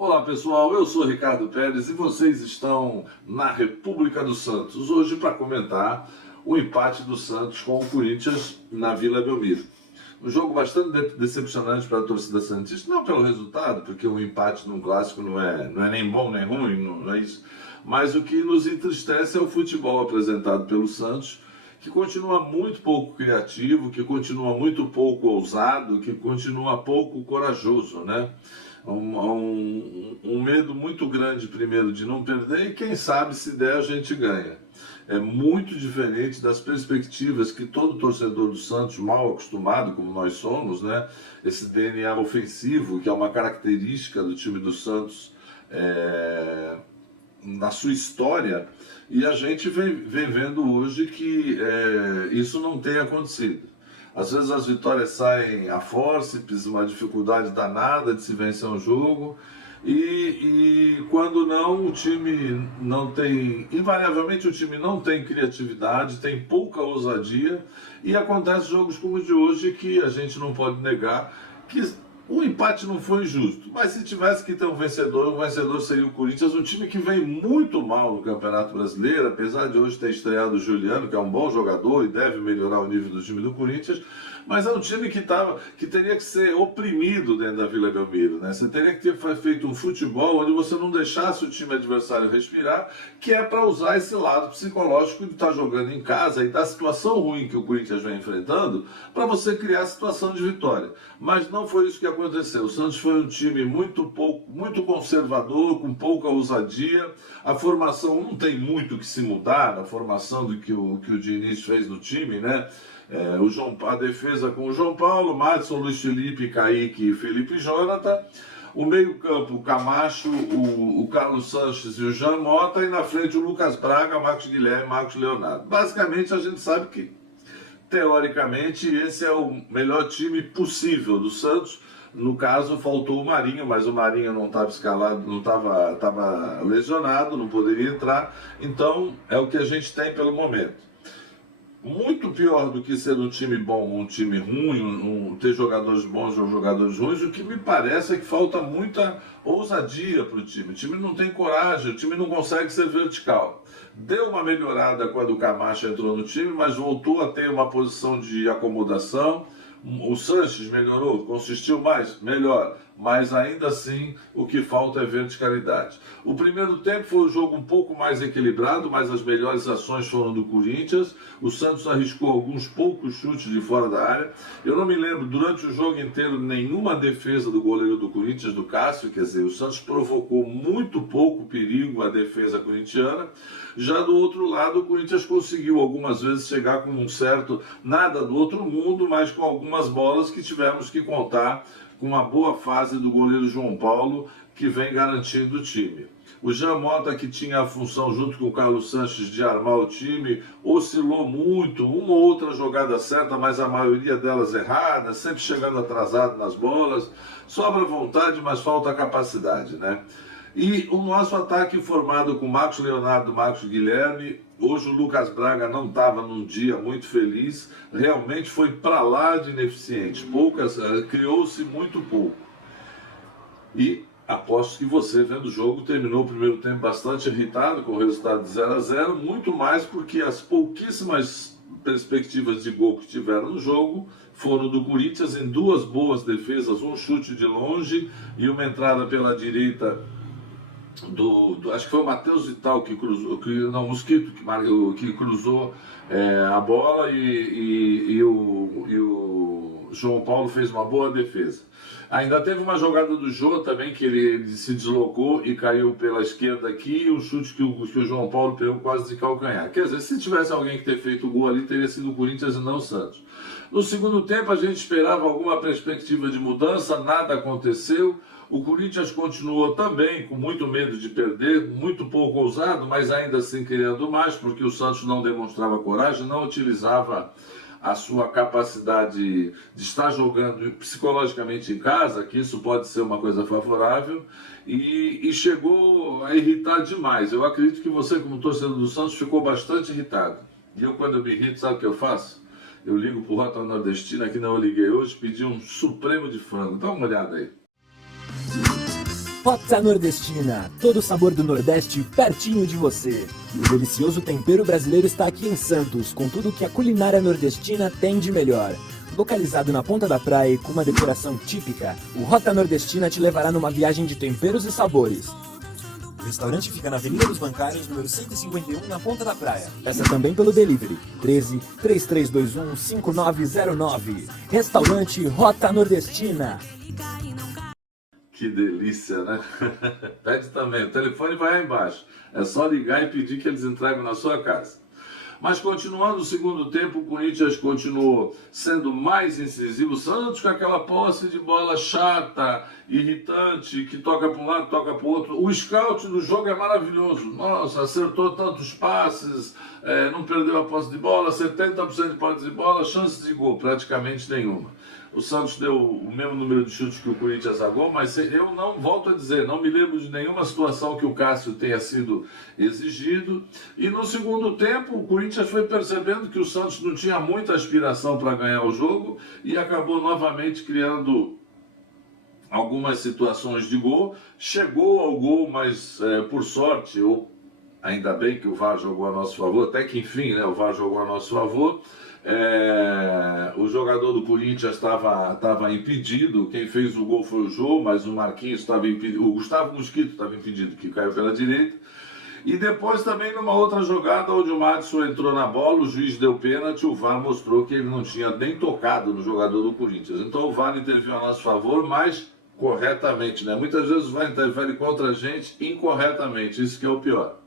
Olá pessoal, eu sou Ricardo Pérez e vocês estão na República dos Santos, hoje para comentar o empate do Santos com o Corinthians na Vila Belmiro. Um jogo bastante decepcionante para a torcida santista, não pelo resultado, porque um empate num clássico não é nem bom nem ruim, não é isso. Mas o que nos entristece é o futebol apresentado pelo Santos, que continua muito pouco criativo, que continua muito pouco ousado, que continua pouco corajoso, né? Um medo muito grande, primeiro, de não perder, e quem sabe, se der, a gente ganha. É muito diferente das perspectivas que todo torcedor do Santos, mal acostumado como nós somos, né? Esse DNA ofensivo, que é uma característica do time do Santos na sua história, e a gente vem vendo hoje que isso não tem acontecido. Às vezes as vitórias saem a fórceps, uma dificuldade danada de se vencer um jogo, e quando não, o time não tem, invariavelmente o time não tem criatividade, tem pouca ousadia, e acontece jogos como o de hoje que a gente não pode negar que o empate não foi injusto, mas se tivesse que ter um vencedor, o vencedor seria o Corinthians, um time que vem muito mal no Campeonato Brasileiro, apesar de hoje ter estreado o Juliano, que é um bom jogador e deve melhorar o nível do time do Corinthians, mas é um time que teria que ser oprimido dentro da Vila Belmiro, né? Você teria que ter feito um futebol onde você não deixasse o time adversário respirar, que é para usar esse lado psicológico de estar jogando em casa e da situação ruim que o Corinthians vem enfrentando, para você criar a situação de vitória. Mas não foi isso que aconteceu. O Santos foi um time muito conservador, com pouca ousadia. A formação não tem muito que se mudar, na formação do que o Diniz fez no time, né? A defesa com o João Paulo, Madison, Luiz Felipe, Kaique e Felipe Jonathan. O meio-campo, o Camacho, o Carlos Sanches e o Jean Mota. E na frente o Lucas Braga, Marcos Guilherme e Marcos Leonardo. Basicamente a gente sabe que, teoricamente, esse é o melhor time possível do Santos. No caso, faltou o Marinho, mas o Marinho não estava escalado, estava lesionado, não poderia entrar. Então, é o que a gente tem pelo momento. Muito pior do que ser um time bom ou um time ruim, ter jogadores bons ou jogadores ruins, o que me parece é que falta muita ousadia para o time. O time não tem coragem, o time não consegue ser vertical. Deu uma melhorada quando o Camacho entrou no time, mas voltou a ter uma posição de acomodação. O Sanches melhorou, consistiu mais, melhor, mas ainda assim o que falta é verticalidade. O primeiro tempo foi um jogo um pouco mais equilibrado, mas as melhores ações foram do Corinthians. O Santos arriscou alguns poucos chutes de fora da área. Eu não me lembro durante o jogo inteiro nenhuma defesa do goleiro do Corinthians, do Cássio, quer dizer, o Santos provocou muito pouco perigo à defesa corintiana. Já do outro lado, o Corinthians conseguiu algumas vezes chegar com um certo nada do outro mundo, mas com algumas bolas que tivemos que contar com uma boa fase do goleiro João Paulo, que vem garantindo o time. O Jean Mota, que tinha a função, junto com o Carlos Sanches, de armar o time, oscilou muito, uma ou outra jogada certa, mas a maioria delas erradas, sempre chegando atrasado nas bolas. Sobra vontade, mas falta capacidade, né? E o nosso ataque formado com Marcos Leonardo, Marcos Guilherme. Hoje o Lucas Braga não estava num dia muito feliz, realmente foi para lá de ineficiente, criou-se muito pouco. E aposto que você, vendo o jogo, terminou o primeiro tempo bastante irritado com o resultado de 0-0, muito mais porque as pouquíssimas perspectivas de gol que tiveram no jogo foram do Corinthians em duas boas defesas, um chute de longe e uma entrada pela direita acho que foi o Matheus Vital que cruzou, Mosquito que cruzou a bola e o João Paulo fez uma boa defesa. Ainda teve uma jogada do Jô também, que ele se deslocou e caiu pela esquerda aqui, e o chute que o João Paulo pegou quase de calcanhar. Quer dizer, se tivesse alguém que ter feito o gol ali, teria sido o Corinthians e não o Santos. No segundo tempo a gente esperava alguma perspectiva de mudança, nada aconteceu. O Corinthians continuou também com muito medo de perder, muito pouco ousado, mas ainda assim querendo mais, porque o Santos não demonstrava coragem, não utilizava a sua capacidade de estar jogando psicologicamente em casa, que isso pode ser uma coisa favorável, e chegou a irritar demais. Eu acredito que você, como torcedor do Santos, ficou bastante irritado. E eu, quando eu me irrito, sabe o que eu faço? Eu ligo para o Rota Nordestina, que não eu liguei hoje, pedi um supremo de frango. Dá uma olhada aí. Rota Nordestina, todo o sabor do Nordeste pertinho de você. O delicioso tempero brasileiro está aqui em Santos, com tudo que a culinária nordestina tem de melhor. Localizado na ponta da praia e com uma decoração típica, o Rota Nordestina te levará numa viagem de temperos e sabores. O restaurante fica na Avenida dos Bancários, número 151, na Ponta da Praia. Peça também pelo delivery, 13 3321 5909. Restaurante Rota Nordestina. Que delícia, né? Pede também, o telefone vai aí embaixo. É só ligar e pedir que eles entregam na sua casa. Mas continuando o segundo tempo, o Corinthians continuou sendo mais incisivo. O Santos com aquela posse de bola chata, irritante, que toca para um lado, toca para o outro. O scout do jogo é maravilhoso. Nossa, acertou tantos passes, não perdeu a posse de bola, 70% de posse de bola, chances de gol, praticamente nenhuma. O Santos deu o mesmo número de chutes que o Corinthians agou, mas eu não, volto a dizer, não me lembro de nenhuma situação que o Cássio tenha sido exigido. E no segundo tempo, o Corinthians foi percebendo que o Santos não tinha muita aspiração para ganhar o jogo e acabou novamente criando algumas situações de gol. Chegou ao gol, mas por sorte, ou ainda bem que o VAR jogou a nosso favor, até que enfim, né, o VAR jogou a nosso favor. O jogador do Corinthians estava impedido. Quem fez o gol foi o Jô, mas o Marquinhos estava impedido, o Gustavo Mosquito estava impedido, que caiu pela direita. E depois também numa outra jogada onde o Madison entrou na bola, o juiz deu pênalti, o VAR mostrou que ele não tinha nem tocado no jogador do Corinthians. Então o VAR interviu a nosso favor, mas corretamente, né? Muitas vezes o VAR interfere contra a gente incorretamente, isso que é o pior.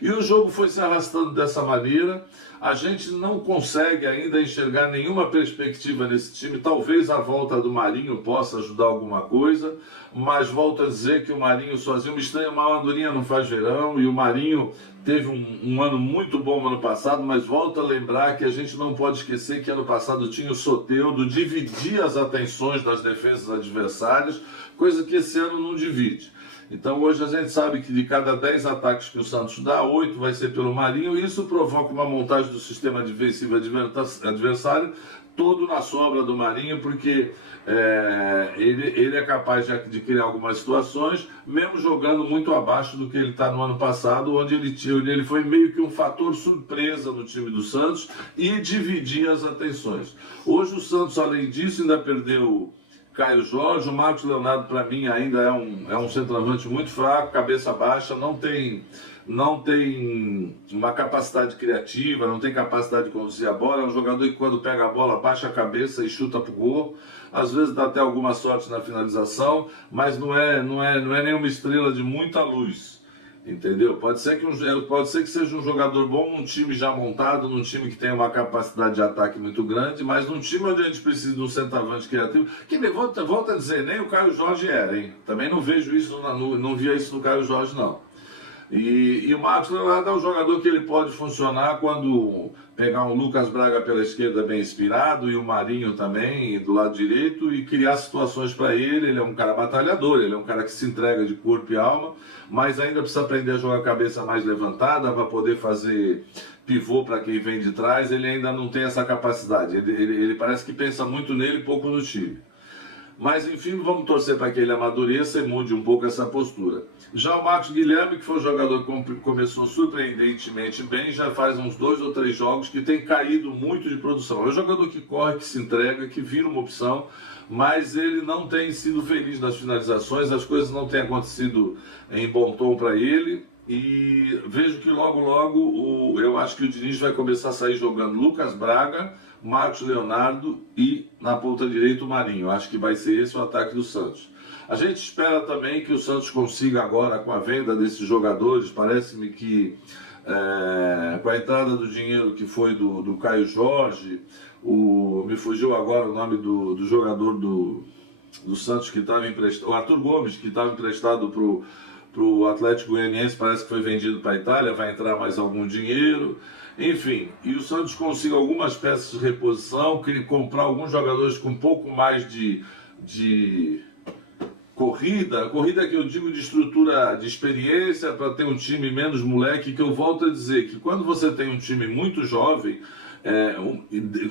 E o jogo foi se arrastando dessa maneira. A gente não consegue ainda enxergar nenhuma perspectiva nesse time. Talvez a volta do Marinho possa ajudar alguma coisa, mas volto a dizer que o Marinho sozinho, me estranha, uma andorinha não faz verão, e o Marinho teve um ano muito bom no ano passado, mas volto a lembrar que a gente não pode esquecer que ano passado tinha o Soteldo, dividia as atenções das defesas adversárias, coisa que esse ano não divide. Então hoje a gente sabe que de cada 10 ataques que o Santos dá, 8 vai ser pelo Marinho, e isso provoca uma montagem do sistema defensivo adversário, todo na sobra do Marinho, porque ele é capaz de criar algumas situações, mesmo jogando muito abaixo do que ele está no ano passado, onde ele foi meio que um fator surpresa no time do Santos e dividia as atenções. Hoje o Santos, além disso, ainda perdeu Caio Jorge. O Marcos Leonardo, para mim, ainda é um centroavante muito fraco, cabeça baixa, não tem uma capacidade criativa, não tem capacidade de conduzir a bola. É um jogador que, quando pega a bola, baixa a cabeça e chuta pro gol. Às vezes dá até alguma sorte na finalização, mas não é nenhuma estrela de muita luz. Entendeu? Pode ser que seja um jogador bom num time já montado, num time que tem uma capacidade de ataque muito grande, mas num time onde a gente precisa de um centroavante criativo, que volta a dizer, nem o Caio Jorge era, hein? Também não vejo isso, não via isso no Caio Jorge, não. E o Marcos Leonardo é um jogador que ele pode funcionar quando pegar um Lucas Braga pela esquerda bem inspirado e o Marinho também do lado direito e criar situações para ele. Ele é um cara batalhador, ele é um cara que se entrega de corpo e alma, mas ainda precisa aprender a jogar a cabeça mais levantada para poder fazer pivô para quem vem de trás. Ele ainda não tem essa capacidade, ele parece que pensa muito nele e pouco no time. Mas enfim, vamos torcer para que ele amadureça e mude um pouco essa postura. Já o Marcos Guilherme, que foi um jogador que começou surpreendentemente bem, já faz uns 2 ou 3 jogos que tem caído muito de produção. É um jogador que corre, que se entrega, que vira uma opção, mas ele não tem sido feliz nas finalizações, as coisas não têm acontecido em bom tom para ele. E vejo que logo eu acho que o Diniz vai começar a sair jogando Lucas Braga, Marcos Leonardo e na ponta direita o Marinho. Acho que vai ser esse o ataque do Santos. A gente espera também que o Santos consiga agora, com a venda desses jogadores, parece-me que com a entrada do dinheiro que foi do Caio Jorge, me fugiu agora o nome do jogador do Santos que estava emprestado, o Arthur Gomes, que estava emprestado para o Atlético Goianiense, parece que foi vendido para a Itália, vai entrar mais algum dinheiro. Enfim, e o Santos consiga algumas peças de reposição, comprar alguns jogadores com um pouco mais de corrida que eu digo de estrutura, de experiência, para ter um time menos moleque, que eu volto a dizer que quando você tem um time muito jovem,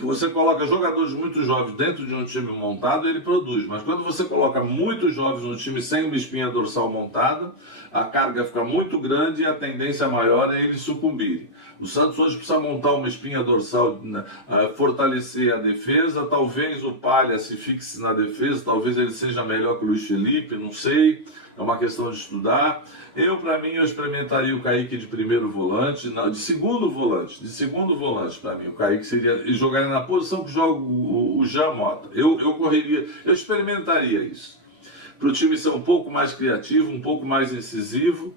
Você coloca jogadores muito jovens dentro de um time montado, ele produz. Mas quando você coloca muitos jovens no time sem uma espinha dorsal montada, a carga fica muito grande e a tendência maior é eles sucumbirem. O Santos hoje precisa montar uma espinha dorsal, fortalecer a defesa. Talvez o Palha se fixe na defesa, talvez ele seja melhor que o Luiz Felipe, não sei. É uma questão de estudar. Para mim, eu experimentaria o Kaique de primeiro volante, não, de segundo volante para mim. O Kaique seria, e jogaria na posição que joga o Jean Mota. Eu correria, eu experimentaria isso. Para o time ser um pouco mais criativo, um pouco mais incisivo,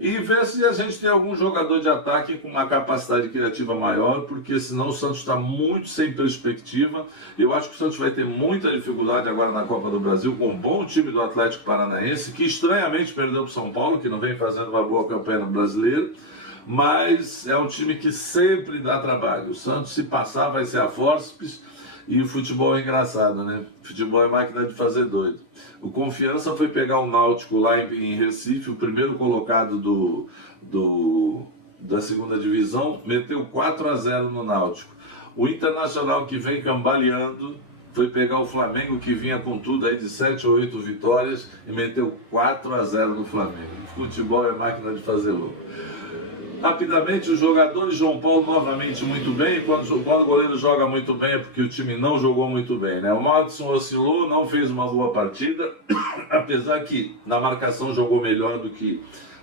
e ver se a gente tem algum jogador de ataque com uma capacidade criativa maior, porque senão o Santos está muito sem perspectiva. Eu acho que o Santos vai ter muita dificuldade agora na Copa do Brasil com um bom time do Atlético Paranaense, que estranhamente perdeu para o São Paulo, que não vem fazendo uma boa campanha no Brasileiro, mas é um time que sempre dá trabalho. O Santos, se passar, vai ser a fórceps. E o futebol é engraçado, né? O futebol é máquina de fazer doido. O Confiança foi pegar o Náutico lá em Recife, o primeiro colocado da segunda divisão, meteu 4-0 no Náutico. O Internacional, que vem cambaleando, foi pegar o Flamengo, que vinha com tudo aí de 7 ou 8 vitórias, e meteu 4-0 no Flamengo. O futebol é máquina de fazer louco. Rapidamente, os jogadores, João Paulo novamente muito bem. Quando o goleiro joga muito bem é porque o time não jogou muito bem, né? O Madison oscilou, não fez uma boa partida, apesar que na marcação jogou melhor do que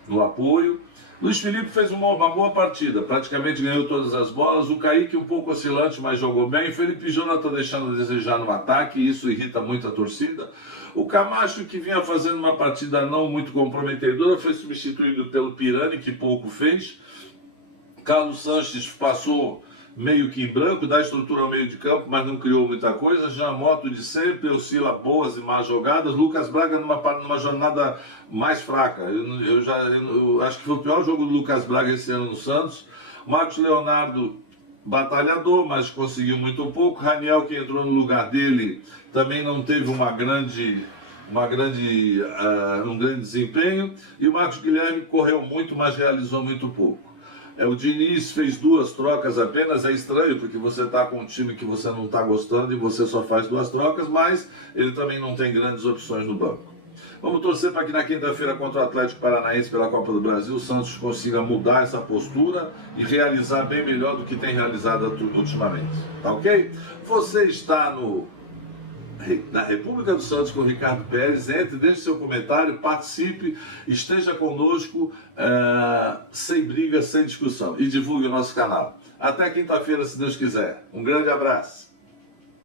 no apoio. Luiz Felipe fez uma boa partida, praticamente ganhou todas as bolas. O Kaique um pouco oscilante, mas jogou bem. Felipe Jonathan deixando a desejar no ataque, e isso irrita muito a torcida. O Camacho, que vinha fazendo uma partida não muito comprometedora, foi substituído pelo Pirani, que pouco fez. Carlos Sanches passou meio que em branco, dá estrutura ao meio de campo, mas não criou muita coisa. Jean Mota de sempre, oscila boas e más jogadas. Lucas Braga numa jornada mais fraca. Eu acho que foi o pior jogo do Lucas Braga esse ano no Santos. Marcos Leonardo, batalhador, mas conseguiu muito pouco. Raniel, que entrou no lugar dele, também não teve um grande desempenho. E o Marcos Guilherme correu muito, mas realizou muito pouco. O Diniz fez 2 trocas apenas, é estranho porque você está com um time que você não está gostando e você só faz 2 trocas, mas ele também não tem grandes opções no banco. Vamos torcer para que na quinta-feira contra o Atlético Paranaense pela Copa do Brasil o Santos consiga mudar essa postura e realizar bem melhor do que tem realizado ultimamente, tá ok? Você está na República dos Santos com o Ricardo Pérez. Entre, deixe seu comentário, participe, esteja conosco, sem briga, sem discussão, e divulgue o nosso canal. Até quinta-feira, se Deus quiser. Um grande abraço.